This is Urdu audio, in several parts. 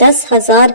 10,000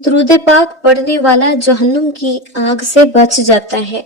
درود پاک پڑھنے والا جہنم کی آگ سے بچ جاتا ہے۔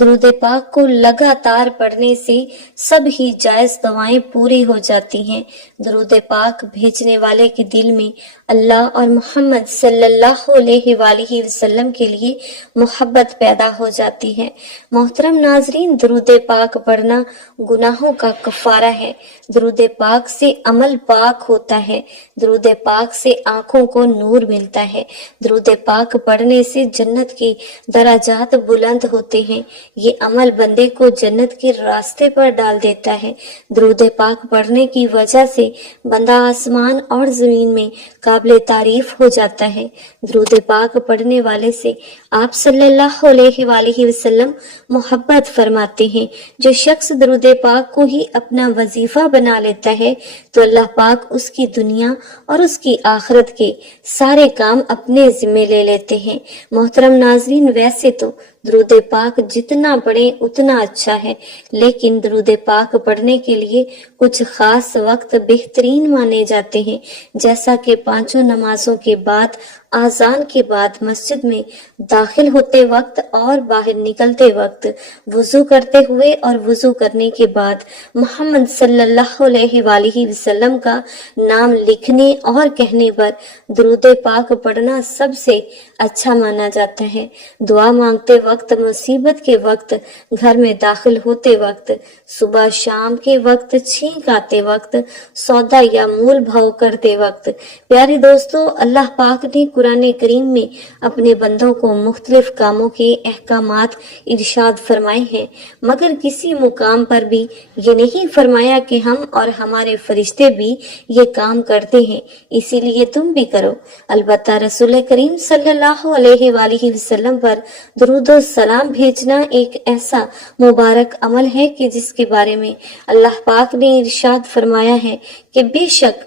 درود پاک کو لگاتار پڑھنے سے سب ہی جائز دعائیں پوری ہو جاتی ہیں۔ درود پاک بھیجنے والے کے دل میں اللہ اور محمد صلی اللہ علیہ وآلہ وسلم کے لیے محبت پیدا ہو جاتی ہے۔ محترم ناظرین، درود پاک پڑھنا گناہوں کا کفارہ ہے۔ درود پاک سے عمل پاک ہوتا ہے۔ درود پاک سے آنکھوں کو نور ملتا ہے۔ درود پاک پڑھنے سے جنت کے درجات بلند ہوتے ہیں۔ یہ عمل بندے کو جنت کے راستے پر ڈال دیتا ہے۔ درود پاک پڑھنے کی وجہ سے بندہ آسمان اور زمین میں قابل تعریف ہو جاتا ہے۔ درود پاک پڑھنے والے سے آپ صلی اللہ علیہ وآلہ وسلم محبت فرماتے ہیں۔ جو شخص درود پاک کو ہی اپنا وظیفہ بنا لیتا ہے تو اللہ پاک اس کی دنیا اور اس کی آخرت کے سارے کام اپنے ذمے لے لیتے ہیں۔ محترم ناظرین، ویسے تو درود پاک جتنا پڑھیں اتنا اچھا ہے، لیکن درود پاک پڑھنے کے لیے کچھ خاص وقت بہترین مانے جاتے ہیں، جیسا کہ پانچوں نمازوں کے بعد، آذان کے بعد، مسجد میں داخل ہوتے وقت اور باہر نکلتے وقت، وضو کرتے ہوئے اور وضو کرنے کے بعد محمد صلی اللہ علیہ وآلہ وسلم کا نام لکھنے اور کہنے پر درود پاک پڑھنا سب سے اچھا مانا جاتا ہے۔ دعا مانگتے وقت، مصیبت کے وقت، گھر میں داخل ہوتے وقت، صبح شام کے وقت، چھینک آتے وقت، سودا یا مول بھاؤ کرتے وقت۔ پیارے دوستو، اللہ پاک نے قرآن کریم میں اپنے بندوں کو مختلف کاموں کے احکامات ارشاد فرمائے ہیں، مگر کسی مقام پر بھی یہ نہیں فرمایا کہ ہم اور ہمارے فرشتے بھی یہ کام کرتے ہیں، اسی لیے تم بھی کرو۔ البتہ رسول کریم صلی اللہ علیہ وآلہ وسلم پر درود و سلام بھیجنا ایک ایسا مبارک عمل ہے کہ جس کے بارے میں اللہ پاک نے ارشاد فرمایا ہے کہ بے شک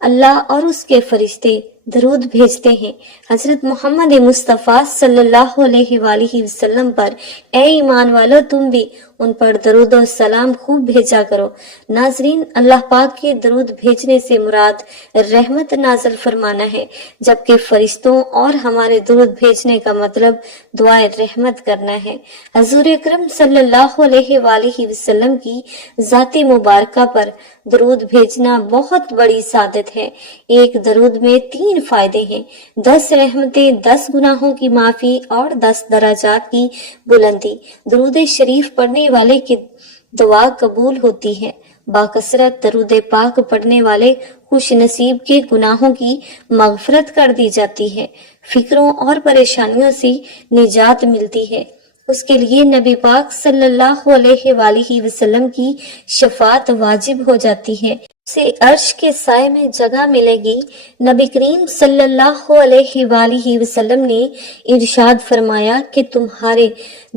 اللہ اور اس کے فرشتے درود بھیجتے ہیں حضرت محمد مصطفیٰ صلی اللہ علیہ وآلہ وسلم پر۔ اے ایمان والو، تم بھی ان پر درود و سلام خوب بھیجا کرو۔ ناظرین، اللہ پاک کے درود بھیجنے سے مراد رحمت نازل فرمانا ہے، جبکہ فرشتوں اور ہمارے درود بھیجنے کا مطلب دعائے رحمت کرنا ہے۔ حضور اکرم صلی اللہ علیہ وآلہ وسلم کی ذات مبارکہ پر درود بھیجنا بہت بڑی سعادت ہے۔ ایک درود میں 3 فائدے ہیں: 10 رحمتیں، 10 گناہوں کی معافی اور 10 درجات کی بلندی۔ درود شریف پڑھنے والے کی دعا قبول ہوتی ہے۔ باکثرت درود پاک پڑھنے والے خوش نصیب کے گناہوں کی مغفرت کر دی جاتی ہے، فکروں اور پریشانیوں سے نجات ملتی ہے۔ اس کے لیے نبی پاک صلی اللہ علیہ وآلہ وسلم کی شفاعت واجب ہو جاتی ہے، اسے عرش کے سائے میں جگہ ملے گی۔ نبی کریم صلی اللہ علیہ وآلہ وسلم نے ارشاد فرمایا کہ تمہارے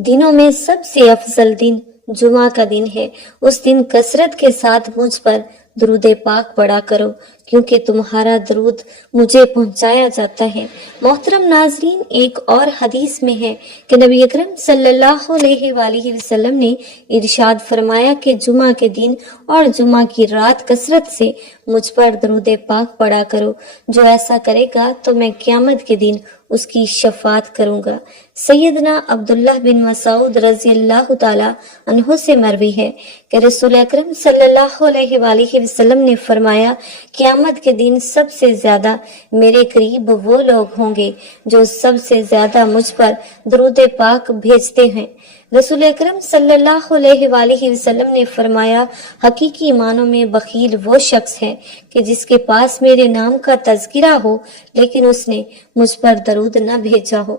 دنوں میں سب سے افضل دن جمعہ کا دن ہے۔ اس دن کثرت کے ساتھ مجھ پر درود پاک پڑھا کرو، کیونکہ تمہارا درود مجھے پہنچایا جاتا ہے۔ محترم ناظرین، ایک اور حدیث میں ہے کہ نبی اکرم صلی اللہ علیہ وآلہ وسلم نے ارشاد فرمایا کہ جمعہ کے دن اور جمعہ کی رات کثرت سے مجھ پر درود پاک پڑھا کرو۔ جو ایسا کرے گا تو میں قیامت کے دن اس کی شفاعت کروں گا۔ سیدنا عبداللہ بن مسعود رضی اللہ تعالی عنہ سے مروی ہے کہ رسول اکرم صلی اللہ علیہ وآلہ وسلم نے فرمایا، قیامت کے دن سب سے زیادہ میرے قریب وہ لوگ ہوں گے جو سب سے زیادہ مجھ پر درود پاک بھیجتے ہیں۔ رسول اکرم صلی اللہ علیہ وآلہ وسلم نے فرمایا، حقیقی معنوں میں بخیل وہ شخص ہے کہ جس کے پاس میرے نام کا تذکرہ ہو لیکن اس نے مجھ پر درود نہ بھیجا ہو۔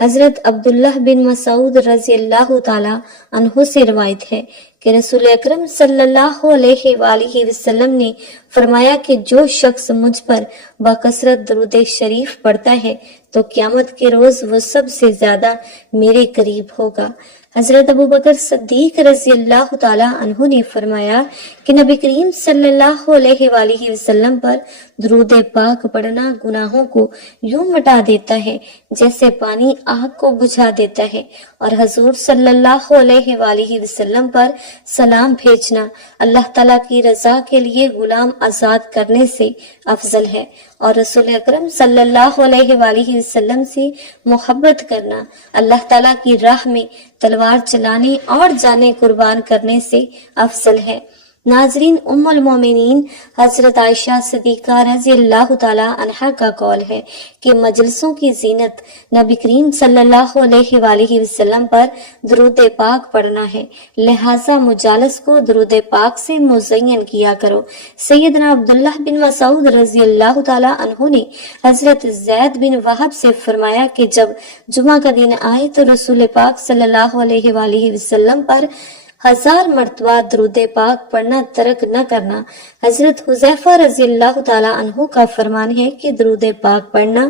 حضرت عبداللہ بن مسعود رضی اللہ تعالی عنہ سے روایت ہے کہ رسول اکرم صلی اللہ علیہ وآلہ وسلم نے فرمایا کہ جو شخص مجھ پر بکثرت درود شریف پڑھتا ہے تو قیامت کے روز وہ سب سے زیادہ میرے قریب ہوگا۔ حضرت ابو بکر صدیق رضی اللہ تعالی عنہ نے فرمایا کہ نبی کریم صلی اللہ علیہ وآلہ وسلم پر درود پاک پڑھنا گناہوں کو یوں مٹا دیتا ہے جیسے پانی آگ کو بجھا دیتا ہے، اور حضور صلی اللہ علیہ وآلہ وسلم پر سلام بھیجنا اللہ تعالیٰ کی رضا کے لیے غلام آزاد کرنے سے افضل ہے، اور رسول اکرم صلی اللہ علیہ وآلہ وسلم سے محبت کرنا اللہ تعالیٰ کی راہ میں تلوار چلانے اور جانیں قربان کرنے سے افضل ہے۔ ناظرین، ام المومنین حضرت عائشہ صدیقہ رضی اللہ تعالی عنہا کا قول ہے کہ مجلسوں کی زینت نبی کریم صلی اللہ علیہ وآلہ وسلم پر درود پاک پڑھنا ہے، لہٰذا مجالس کو درود پاک سے مزین کیا کرو۔ سیدنا عبداللہ بن مسعود رضی اللہ تعالی عنہ نے حضرت زید بن وہب سے فرمایا کہ جب جمعہ کا دن آئے تو رسول پاک صلی اللہ علیہ وآلہ وسلم پر 1000 مرتبہ درود پاک پڑھنا ترک نہ کرنا۔ حضرت حذیفہ رضی اللہ تعالی عنہ کا فرمان ہے کہ درود پاک پڑھنا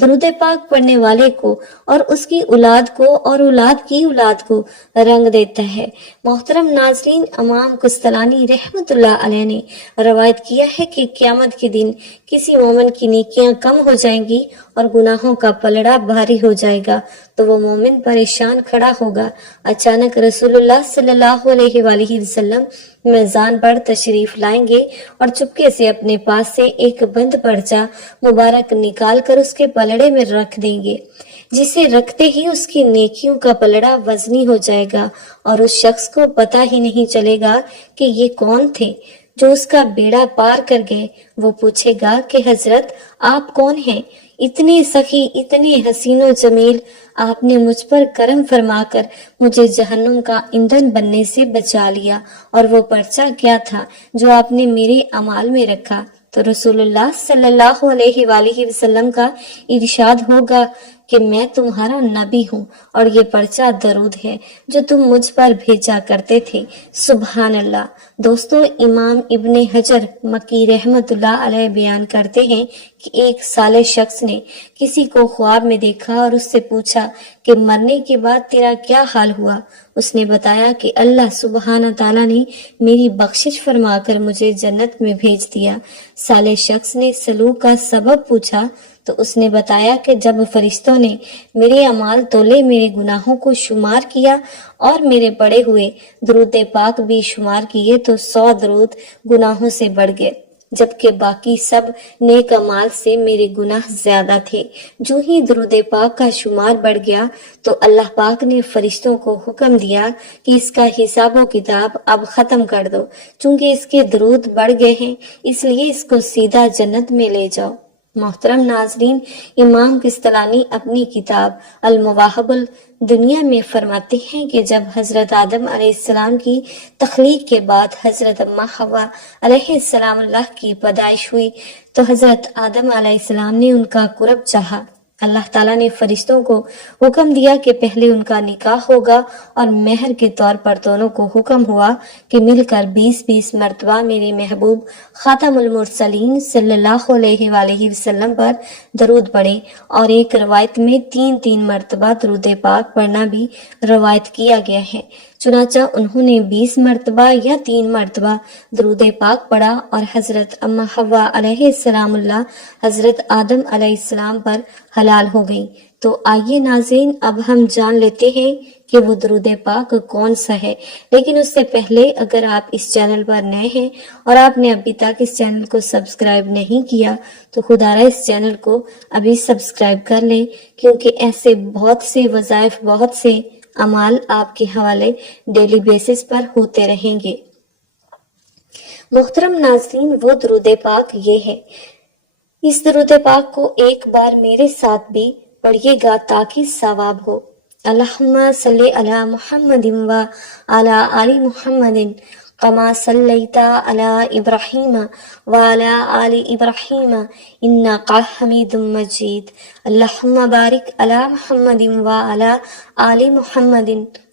درود پاک پڑھنے والے کو اور اس کی اولاد کو اور اولاد کی اولاد کو رنگ دیتا ہے۔ محترم ناظرین، امام قسطلانی رحمت اللہ علیہ نے روایت کیا ہے کہ قیامت کے دن کسی مومن کی نیکیاں کم ہو جائیں گی اور گناہوں کا پلڑا بھاری ہو جائے گا تو وہ مومن پریشان کھڑا ہوگا۔ اچانک رسول اللہ صلی اللہ علیہ وآلہ وسلم میزان پر تشریف لائیں گے اور چپکے سے اپنے پاس سے ایک بند پرچہ مبارک نکال کر اس کے پلڑے میں رکھ دیں گے، جسے رکھتے ہی اس کی نیکیوں کا پلڑا وزنی ہو جائے گا اور اس شخص کو پتہ ہی نہیں چلے گا کہ یہ کون تھے جو اس کا بیڑا پار کر گئے۔ وہ پوچھے گا کہ حضرت آپ کون ہیں؟ اتنے سخی، اتنے حسین و جمیل، آپ نے مجھ پر کرم فرما کر مجھے جہنم کا ایندھن بننے سے بچا لیا، اور وہ پرچہ کیا تھا جو آپ نے میرے اعمال میں رکھا؟ تو رسول اللہ صلی اللہ علیہ وآلہ وسلم کا ارشاد ہوگا کہ میں تمہارا نبی ہوں اور یہ پرچہ درود ہے جو تم مجھ پر بھیجا کرتے تھے۔ سبحان اللہ۔ دوستو، امام ابن حجر مکی رحمت اللہ علیہ بیان کرتے ہیں کہ ایک صالح شخص نے کسی کو خواب میں دیکھا اور اس سے پوچھا کہ مرنے کے بعد تیرا کیا حال ہوا؟ اس نے بتایا کہ اللہ سبحانہ تعالیٰ نے میری بخشش فرما کر مجھے جنت میں بھیج دیا۔ صالح شخص نے سلوک کا سبب پوچھا تو اس نے بتایا کہ جب فرشتوں نے میرے اعمال تولے، میرے گناہوں کو شمار کیا اور میرے پڑے ہوئے درود پاک بھی شمار کیے تو 100 درود گناہوں سے بڑھ گئے، جبکہ باقی سب نیک اعمال سے میرے گناہ زیادہ تھے۔ جو ہی درود پاک کا شمار بڑھ گیا تو اللہ پاک نے فرشتوں کو حکم دیا کہ اس کا حساب و کتاب اب ختم کر دو، چونکہ اس کے درود بڑھ گئے ہیں، اس لیے اس کو سیدھا جنت میں لے جاؤ۔ محترم ناظرین، امام قسطلانی اپنی کتاب المواہب الدنیا میں فرماتے ہیں کہ جب حضرت آدم علیہ السلام کی تخلیق کے بعد حضرت اماں حوا علیہ السلام اللہ کی پیدائش ہوئی تو حضرت آدم علیہ السلام نے ان کا قرب چاہا۔ اللہ تعالیٰ نے فرشتوں کو حکم دیا کہ پہلے ان کا نکاح ہوگا، اور مہر کے طور پر دونوں کو حکم ہوا کہ مل کر 20 مرتبہ میرے محبوب خاتم المرسلین صلی اللہ علیہ وآلہ وسلم پر درود پڑھیں، اور ایک روایت میں 3 مرتبہ درود پاک پڑھنا بھی روایت کیا گیا ہے۔ چنانچہ انہوں نے 20 مرتبہ یا 3 مرتبہ درود پاک پڑھا اور حضرت اماں حوا علیہ السلام اللہ حضرت آدم علیہ السلام پر حلال ہو گئی۔ تو آئیے ناظرین، اب ہم جان لیتے ہیں کہ وہ درود پاک کون سا ہے، لیکن اس سے پہلے اگر آپ اس چینل پر نئے ہیں اور آپ نے ابھی تک اس چینل کو سبسکرائب نہیں کیا تو خدا را اس چینل کو ابھی سبسکرائب کر لیں، کیونکہ ایسے بہت سے وظائف، بہت سے اعمال آپ کے حوالے ڈیلی بیسس پر ہوتے رہیں گے۔ محترم ناظرین، وہ درود پاک یہ ہے۔ اس درود پاک کو ایک بار میرے ساتھ بھی پڑھیے گا تاکہ ثواب ہو۔ اللہم صلی علی محمد و علی آل محمد کما صلیت علی ابراہیم وعلی آل ابراہیم انک حمید مجید۔ اللہم بارک علی محمد وعلی آل محمد